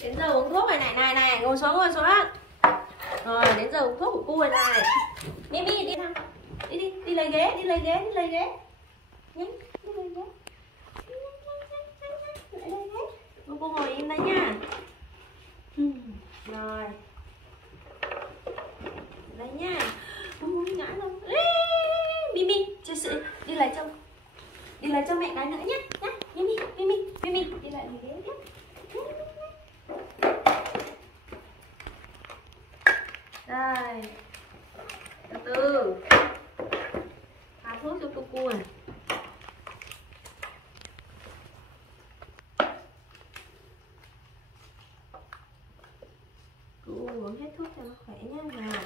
Đến giờ uống thuốc rồi này, này, ngồi xuống, ngồi xuống. Rồi, đến giờ uống thuốc của cô rồi này. Mimi đi nào. Đi lấy ghế, đi lấy ghế. Nhanh, đi lấy ghế. Lại lấy ghế. Cô ngồi im đây nha. Rồi. Đây nha. Không muốn ngã đâu. Mimi, chưa sự đi lấy cho mẹ cái nữa nhé. Nhá. Mimi, đi lại lấy ghế nhé. Đây. Từ từ. Pha thuốc cho cô này. Cô uống hết thuốc cho nó khỏe nhé. Nào.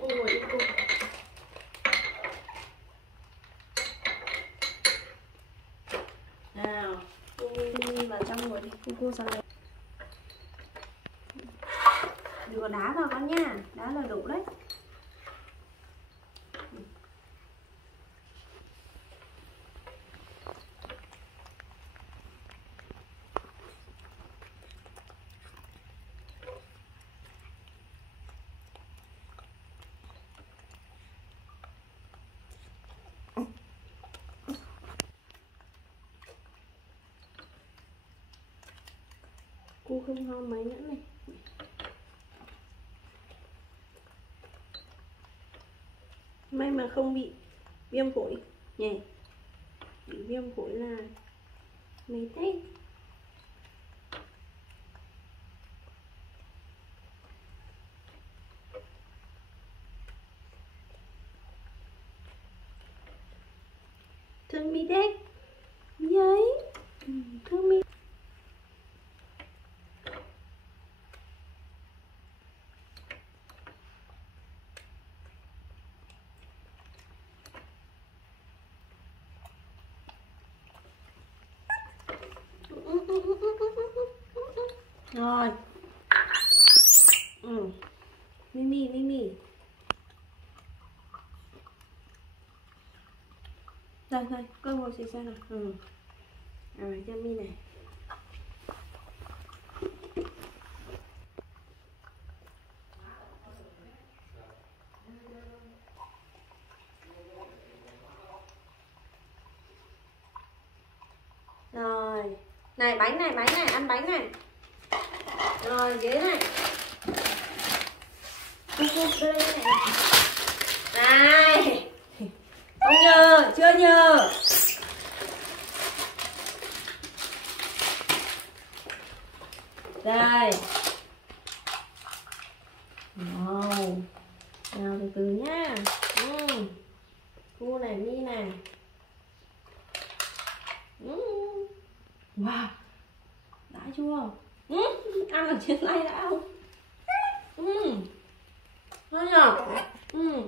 Cô ngồi im cô. Nào, cô đi vào trong ngồi đi, cô sang đây. Đừng có đá vào con nha, đá là đủ đấy. Cô không ho mấy nữa này. May mà không bị viêm phổi nhỉ. Bị viêm phổi là mệt đấy. Thương mi đấy. Giấy. Thương mi. Rồi. Mimi. Rồi, con ngồi xì xa nào. Rồi, cho Mi này. Rồi. Này, bánh này, ăn bánh này. Rồi, ghế này. Đây này. Này. Không nhờ, chưa nhờ. Đây. Wow. Nào từ từ nhá. Cô này, Mi này. Wow. Đã chưa? Ăn ở trên tay đã không? Ngon nhở? Đúng rồi.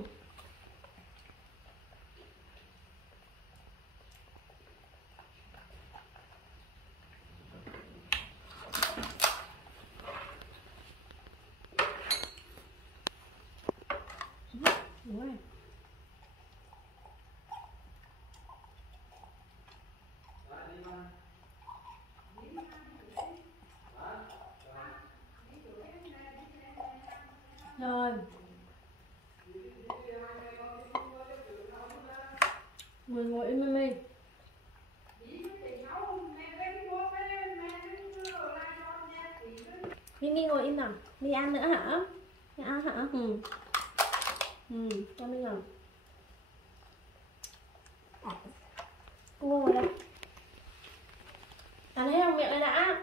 Rồi. Ngồi im Mimi. Mimi ngồi im nào. Mi ăn nữa hả? Mi ăn hả? Cho Mi nào. Cô ngồi đây. Ăn hết không? Miệng này đã.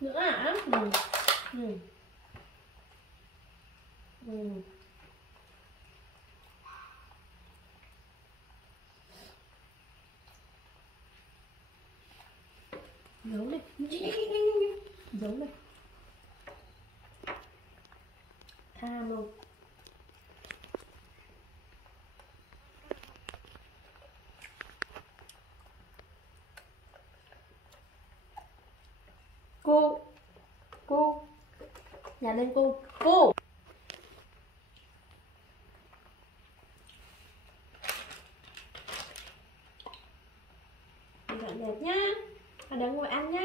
Nữa hả? Giấu này. Giấu này. Tham luôn. Cô nhà lên cô dọn dẹp nhá, đừng ngồi ăn nhá.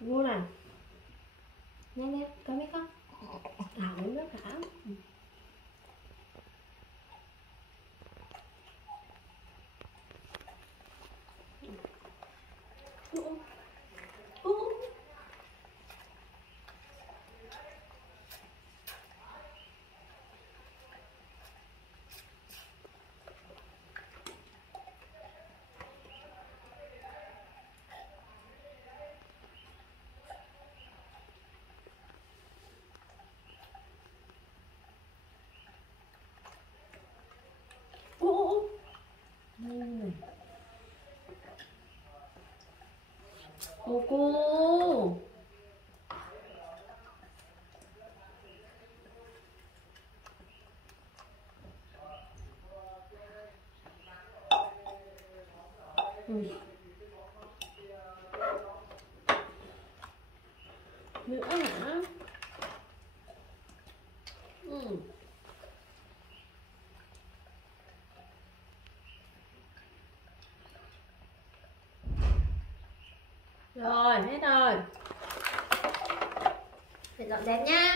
Ngu này, nhanh nhanh có biết không? Uống nước hả? Cô nữa hả? Rồi, hết rồi. Phải dọn dẹp nha.